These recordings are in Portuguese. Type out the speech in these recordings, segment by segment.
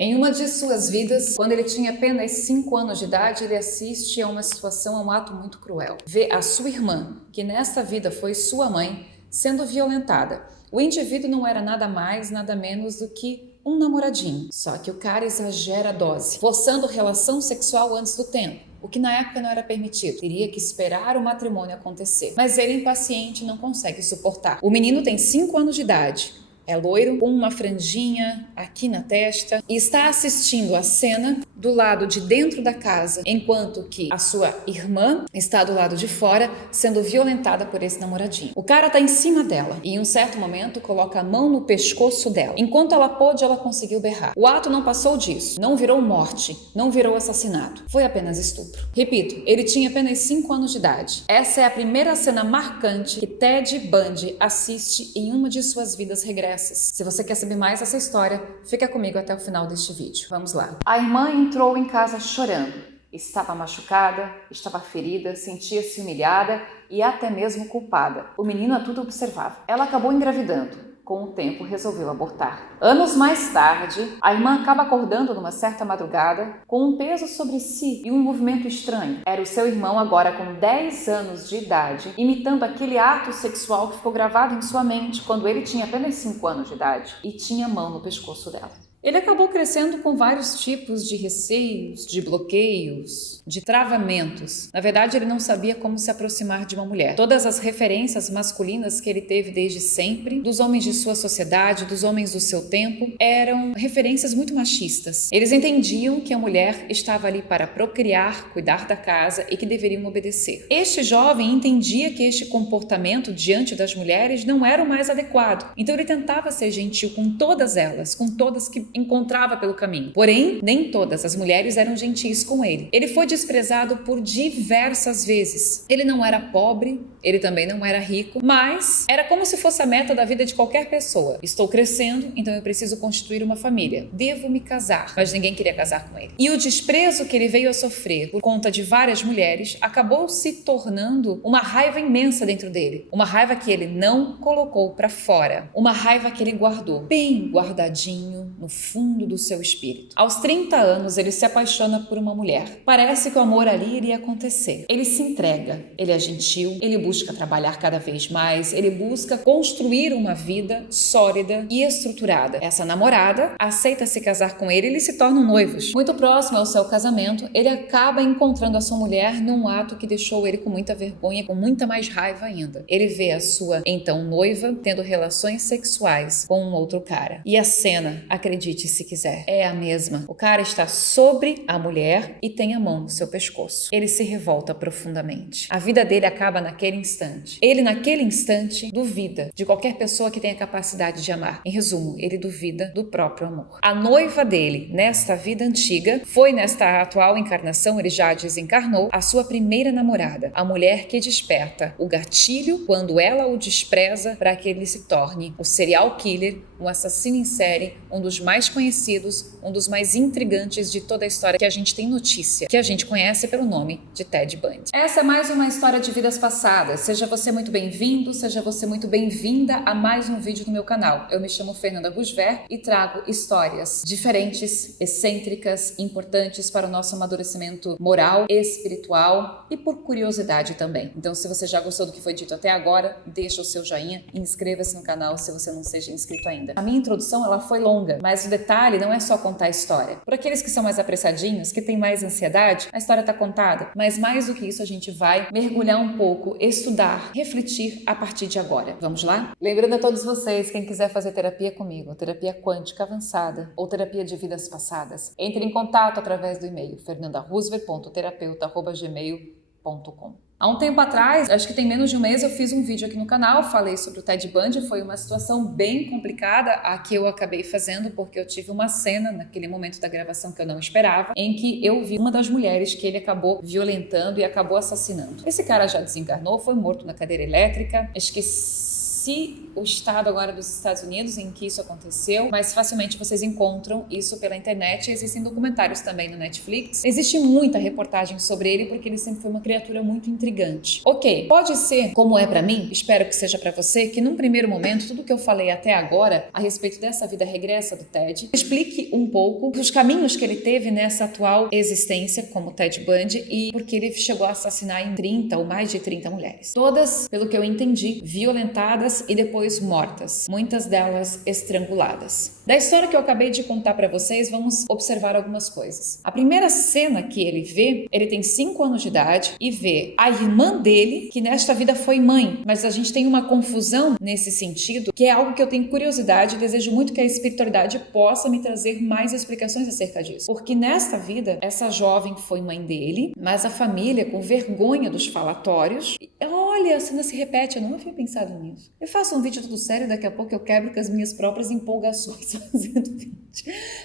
Em uma de suas vidas, quando ele tinha apenas 5 anos de idade, ele assiste a uma situação, a um ato muito cruel. Vê a sua irmã, que nesta vida foi sua mãe, sendo violentada. O indivíduo não era nada mais, nada menos do que um namoradinho. Só que o cara exagera a dose, forçando relação sexual antes do tempo, o que na época não era permitido. Teria que esperar o matrimônio acontecer. Mas ele, impaciente, não consegue suportar. O menino tem 5 anos de idade. É loiro, com uma franjinha aqui na testa e está assistindo a cena do lado de dentro da casa, enquanto que a sua irmã está do lado de fora sendo violentada por esse namoradinho. O cara tá em cima dela e em um certo momento coloca a mão no pescoço dela. Enquanto ela pôde, ela conseguiu berrar. O ato não passou disso, não virou morte, não virou assassinato, foi apenas estupro. Repito, ele tinha apenas 5 anos de idade. Essa é a primeira cena marcante que Ted Bundy assiste em uma de suas vidas regressas. Se você quer saber mais dessa história, fica comigo até o final deste vídeo. Vamos lá. A irmã entrou em casa chorando. Estava machucada, estava ferida, sentia-se humilhada e até mesmo culpada. O menino a tudo observava. Ela acabou engravidando. Com o tempo, resolveu abortar. Anos mais tarde, a irmã acaba acordando numa certa madrugada com um peso sobre si e um movimento estranho. Era o seu irmão, agora com 10 anos de idade, imitando aquele ato sexual que ficou gravado em sua mente quando ele tinha apenas 5 anos de idade e tinha a mão no pescoço dela. Ele acabou crescendo com vários tipos de receios, de bloqueios, de travamentos. Na verdade, ele não sabia como se aproximar de uma mulher. Todas as referências masculinas que ele teve desde sempre, dos homens de sua sociedade, dos homens do seu tempo, eram referências muito machistas. Eles entendiam que a mulher estava ali para procriar, cuidar da casa e que deveriam obedecer. Este jovem entendia que este comportamento diante das mulheres não era o mais adequado. Então ele tentava ser gentil com todas elas, com todas que encontrava pelo caminho. Porém, nem todas as mulheres eram gentis com ele. Ele foi desprezado por diversas vezes. Ele não era pobre, ele também não era rico, mas era como se fosse a meta da vida de qualquer pessoa. Estou crescendo, então eu preciso constituir uma família. Devo me casar, mas ninguém queria casar com ele. E o desprezo que ele veio a sofrer por conta de várias mulheres acabou se tornando uma raiva imensa dentro dele. Uma raiva que ele não colocou para fora. Uma raiva que ele guardou bem guardadinho no fundo do seu espírito. Aos 30 anos, ele se apaixona por uma mulher. Parece que o amor ali iria acontecer. Ele se entrega, ele é gentil, ele busca trabalhar cada vez mais, ele busca construir uma vida sólida e estruturada. Essa namorada aceita se casar com ele e eles se tornam noivos. Muito próximo ao seu casamento, ele acaba encontrando a sua mulher num ato que deixou ele com muita vergonha, com muita mais raiva ainda. Ele vê a sua, então, noiva tendo relações sexuais com um outro cara. E a cena, acredite se quiser, é a mesma. O cara está sobre a mulher e tem a mão no seu pescoço. Ele se revolta profundamente. A vida dele acaba naquele instante. Ele, naquele instante, duvida de qualquer pessoa que tenha capacidade de amar. Em resumo, ele duvida do próprio amor. A noiva dele, nesta vida antiga, foi nesta atual encarnação, ele já desencarnou, a sua primeira namorada, a mulher que desperta o gatilho quando ela o despreza para que ele se torne o serial killer, um assassino em série, um dos mais conhecidos, um dos mais intrigantes de toda a história que a gente tem notícia, que a gente conhece pelo nome de Ted Bundy. Essa é mais uma história de vidas passadas. Seja você muito bem-vindo, seja você muito bem-vinda a mais um vídeo do meu canal. Eu me chamo Fernanda Roosevelt e trago histórias diferentes, excêntricas, importantes para o nosso amadurecimento moral, espiritual e por curiosidade também. Então, se você já gostou do que foi dito até agora, deixa o seu joinha e inscreva-se no canal se você não seja inscrito ainda. A minha introdução, ela foi longa, mas o detalhe não é só contar a história. Por aqueles que são mais apressadinhos, que têm mais ansiedade, a história está contada, mas mais do que isso a gente vai mergulhar um pouco, estudar, refletir a partir de agora. Vamos lá? Lembrando a todos vocês, quem quiser fazer terapia comigo, terapia quântica avançada ou terapia de vidas passadas, entre em contato através do e-mail fernandaroosevelt.terapeuta@gmail.com. Há um tempo atrás, acho que tem menos de um mês, eu fiz um vídeo aqui no canal, falei sobre o Ted Bundy. Foi uma situação bem complicada a que eu acabei fazendo, porque eu tive uma cena naquele momento da gravação que eu não esperava, em que eu vi uma das mulheres que ele acabou violentando e acabou assassinando. Esse cara já desencarnou, foi morto na cadeira elétrica, esqueci esqueci o estado agora dos Estados Unidos em que isso aconteceu, mas facilmente vocês encontram isso pela internet. Existem documentários também no Netflix. Existe muita reportagem sobre ele porque ele sempre foi uma criatura muito intrigante. Ok, pode ser como é pra mim, espero que seja pra você, que num primeiro momento tudo que eu falei até agora a respeito dessa vida regressa do Ted explique um pouco os caminhos que ele teve nessa atual existência como Ted Bundy e porque ele chegou a assassinar em 30 ou mais de 30 mulheres. Todas, pelo que eu entendi, violentadas e depois mortas, muitas delas estranguladas. Da história que eu acabei de contar para vocês, vamos observar algumas coisas. A primeira cena que ele vê, ele tem 5 anos de idade e vê a irmã dele, que nesta vida foi mãe, mas a gente tem uma confusão nesse sentido, que é algo que eu tenho curiosidade e desejo muito que a espiritualidade possa me trazer mais explicações acerca disso. Porque nesta vida, essa jovem foi mãe dele, mas a família, com vergonha dos falatórios, olha, a cena se repete, eu não havia pensado nisso. Eu faço um vídeo tudo sério, daqui a pouco eu quebro com as minhas próprias empolgações fazendo vídeo.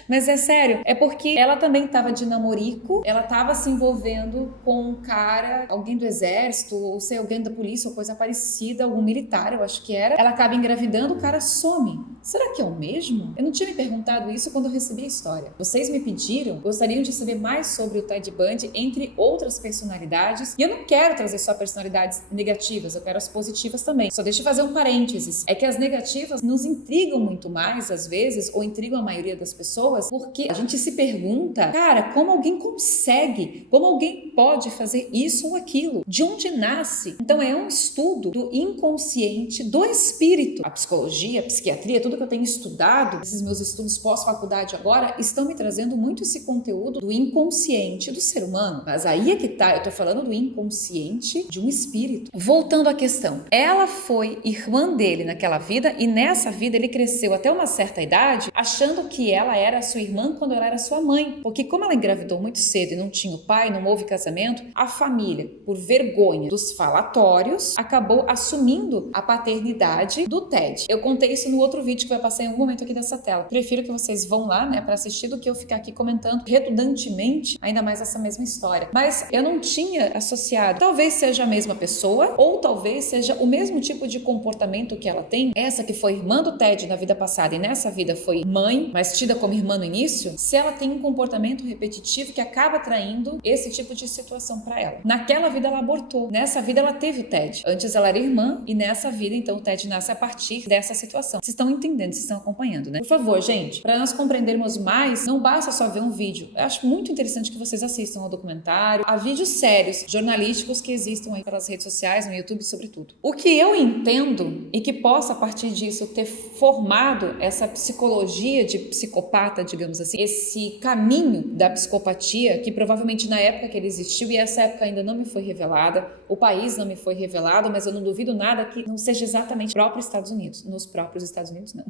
Mas é sério, é porque ela também estava de namorico, ela estava se envolvendo com um cara, alguém do exército, ou sei, alguém da polícia, ou coisa parecida, algum militar, eu acho que era. Ela acaba engravidando, o cara some. Será que é o mesmo? Eu não tinha me perguntado isso quando eu recebi a história. Vocês me pediram, gostariam de saber mais sobre o Ted Bundy, entre outras personalidades, e eu não quero trazer só personalidades negativas, eu quero as positivas também. Só deixa eu fazer um parênteses, é que as negativas nos intrigam muito mais, às vezes, ou intrigam a maioria das pessoas, porque a gente se pergunta, cara, como alguém consegue, como alguém pode fazer isso ou aquilo? De onde nasce? Então é um estudo do inconsciente, do espírito. A psicologia, a psiquiatria, tudo que eu tenho estudado, esses meus estudos pós-faculdade agora, estão me trazendo muito esse conteúdo do inconsciente do ser humano. Mas aí é que tá, eu tô falando do inconsciente de um espírito. Voltando à questão, ela foi irmã dele naquela vida e nessa vida ele cresceu até uma certa idade achando que ela era sua irmã quando ela era sua mãe. Porque como ela engravidou muito cedo e não tinha o pai, não houve casamento, a família, por vergonha dos falatórios, acabou assumindo a paternidade do Ted. Eu contei isso no outro vídeo que vai passar em algum momento aqui dessa tela. Prefiro que vocês vão lá, né, para assistir do que eu ficar aqui comentando redundantemente ainda mais essa mesma história. Mas eu não tinha associado. Talvez seja a mesma pessoa ou talvez seja o mesmo tipo de comportamento que ela tem. Essa que foi irmã do Ted na vida passada e nessa vida foi mãe, mas tida como irmã no início, se ela tem um comportamento repetitivo que acaba traindo esse tipo de situação para ela. Naquela vida ela abortou. Nessa vida ela teve o Ted. Antes ela era irmã e nessa vida então o Ted nasce a partir dessa situação. Vocês estão entendendo, vocês estão acompanhando, né? Por favor, gente, para nós compreendermos mais, não basta só ver um vídeo. Eu acho muito interessante que vocês assistam ao documentário, a vídeos sérios, jornalísticos que existam aí pelas redes sociais, no YouTube, sobretudo. O que eu entendo e que possa a partir disso ter formado essa psicologia de psicopata, digamos assim, esse caminho da psicopatia que provavelmente na época que ele existiu, e essa época ainda não me foi revelada, o país não me foi revelado, mas eu não duvido nada que não seja exatamente os próprios Estados Unidos. Nos próprios Estados Unidos, não.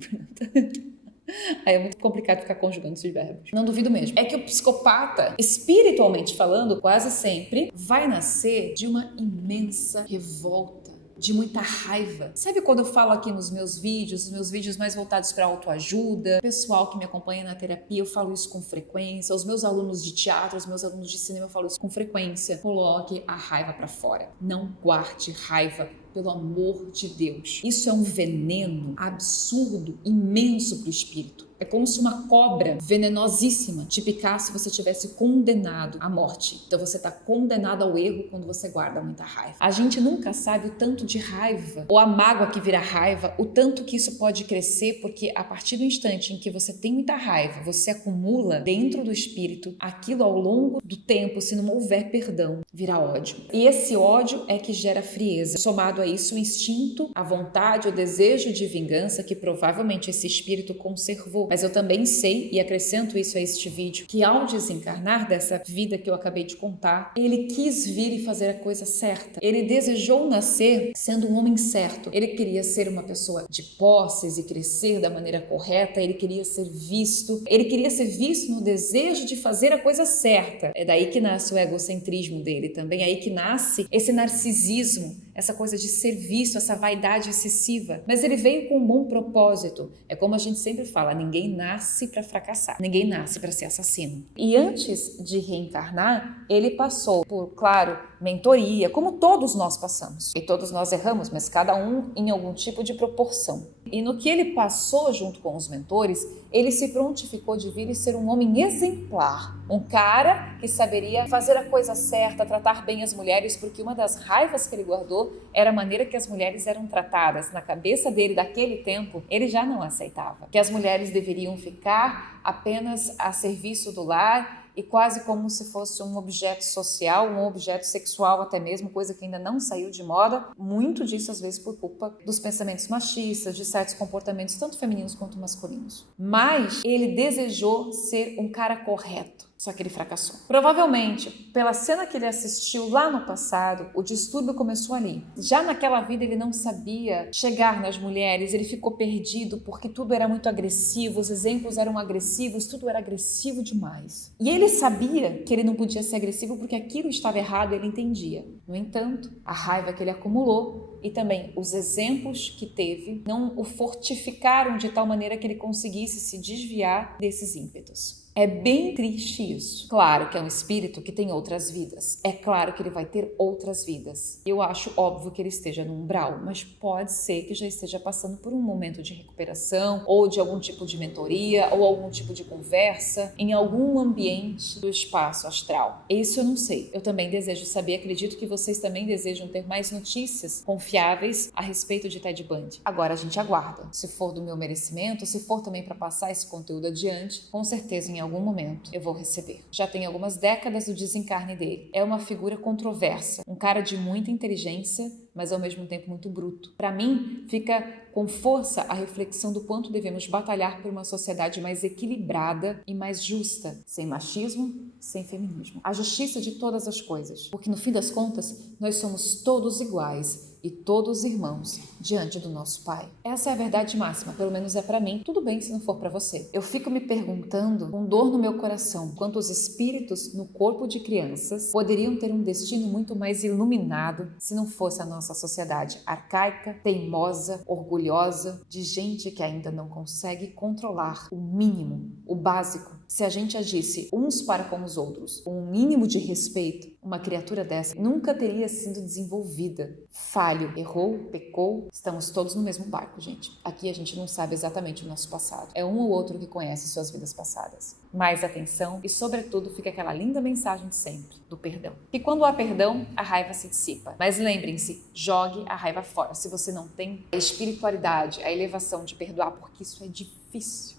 Aí é muito complicado ficar conjugando esses verbos. Não duvido mesmo. É que o psicopata, espiritualmente falando, quase sempre vai nascer de uma imensa revolta, de muita raiva. Sabe quando eu falo aqui nos meus vídeos, os meus vídeos mais voltados para autoajuda, o pessoal que me acompanha na terapia, eu falo isso com frequência, os meus alunos de teatro, os meus alunos de cinema, eu falo isso com frequência. Coloque a raiva para fora. Não guarde raiva. Pelo amor de Deus. Isso é um veneno absurdo, imenso para o espírito. É como se uma cobra venenosíssima te picasse se você tivesse condenado à morte. Então você está condenado ao erro quando você guarda muita raiva. A gente nunca sabe o tanto de raiva, ou a mágoa que vira raiva, o tanto que isso pode crescer, porque a partir do instante em que você tem muita raiva, você acumula dentro do espírito aquilo ao longo do tempo, se não houver perdão, vira ódio. E esse ódio é que gera frieza. Somado a isso, o instinto, a vontade, o desejo de vingança que provavelmente esse espírito conservou. Mas eu também sei, e acrescento isso a este vídeo, que ao desencarnar dessa vida que eu acabei de contar, ele quis vir e fazer a coisa certa. Ele desejou nascer sendo um homem certo. Ele queria ser uma pessoa de posses e crescer da maneira correta. Ele queria ser visto. Ele queria ser visto no desejo de fazer a coisa certa. É daí que nasce o egocentrismo dele também. É aí que nasce esse narcisismo. essa coisa de serviço, essa vaidade excessiva. Mas ele veio com um bom propósito. É como a gente sempre fala, ninguém nasce para fracassar, ninguém nasce para ser assassino. E antes de reencarnar, ele passou por, claro, mentoria, como todos nós passamos. E todos nós erramos, mas cada um em algum tipo de proporção. E no que ele passou junto com os mentores, ele se prontificou de vir e ser um homem exemplar. Um cara que saberia fazer a coisa certa, tratar bem as mulheres, porque uma das raivas que ele guardou era a maneira que as mulheres eram tratadas. Na cabeça dele, daquele tempo, ele já não aceitava. Que as mulheres deveriam ficar apenas a serviço do lar e quase como se fosse um objeto social, um objeto sexual até mesmo, coisa que ainda não saiu de moda. Muito disso, às vezes, por culpa dos pensamentos machistas, de certos comportamentos, tanto femininos quanto masculinos. Mas ele desejou ser um cara correto. Só que ele fracassou. Provavelmente, pela cena que ele assistiu lá no passado, o distúrbio começou ali. Já naquela vida ele não sabia chegar nas mulheres, ele ficou perdido porque tudo era muito agressivo, os exemplos eram agressivos, tudo era agressivo demais. E ele sabia que ele não podia ser agressivo porque aquilo estava errado, ele entendia. No entanto, a raiva que ele acumulou e também os exemplos que teve não o fortificaram de tal maneira que ele conseguisse se desviar desses ímpetos. É bem triste isso. Claro que é um espírito que tem outras vidas. É claro que ele vai ter outras vidas. Eu acho óbvio que ele esteja no umbral, mas pode ser que já esteja passando por um momento de recuperação ou de algum tipo de mentoria ou algum tipo de conversa em algum ambiente do espaço astral. Isso eu não sei. Eu também desejo saber, acredito que vocês também desejam ter mais notícias confiáveis a respeito de Ted Bundy. Agora a gente aguarda. Se for do meu merecimento, se for também para passar esse conteúdo adiante, com certeza em algum momento eu vou receber. Já tem algumas décadas do desencarne dele. É uma figura controversa, um cara de muita inteligência, mas ao mesmo tempo muito bruto. Para mim, fica com força a reflexão do quanto devemos batalhar por uma sociedade mais equilibrada e mais justa, sem machismo, sem feminismo. A justiça de todas as coisas, porque no fim das contas, nós somos todos iguais e todos irmãos diante do nosso Pai. Essa é a verdade máxima, pelo menos é para mim. Tudo bem se não for para você. Eu fico me perguntando, com dor no meu coração, quanto os espíritos no corpo de crianças poderiam ter um destino muito mais iluminado se não fosse a nossa sociedade arcaica, teimosa, orgulhosa, de gente que ainda não consegue controlar o mínimo, o básico. Se a gente agisse uns para com os outros, com um mínimo de respeito, uma criatura dessa nunca teria sido desenvolvida. Falho, errou, pecou, estamos todos no mesmo barco, gente. Aqui a gente não sabe exatamente o nosso passado. É um ou outro que conhece suas vidas passadas. Mais atenção e, sobretudo, fica aquela linda mensagem de sempre, do perdão. E quando há perdão, a raiva se dissipa. Mas lembrem-se, jogue a raiva fora. Se você não tem a espiritualidade, a elevação de perdoar, porque isso é difícil.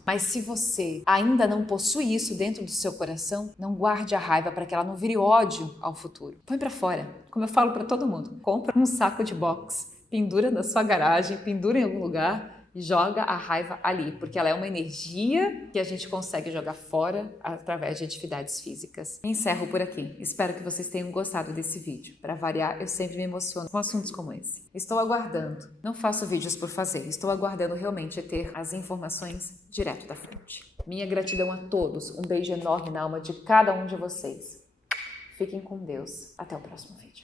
Mas se você ainda não possui isso dentro do seu coração, não guarde a raiva para que ela não vire ódio ao futuro. Põe para fora. Como eu falo para todo mundo, compra um saco de boxe, pendura na sua garagem, pendura em algum lugar e joga a raiva ali, porque ela é uma energia que a gente consegue jogar fora através de atividades físicas. Encerro por aqui. Espero que vocês tenham gostado desse vídeo. Para variar, eu sempre me emociono com assuntos como esse. Estou aguardando. Não faço vídeos por fazer. Estou aguardando realmente ter as informações direto da fonte. Minha gratidão a todos. Um beijo enorme na alma de cada um de vocês. Fiquem com Deus. Até o próximo vídeo.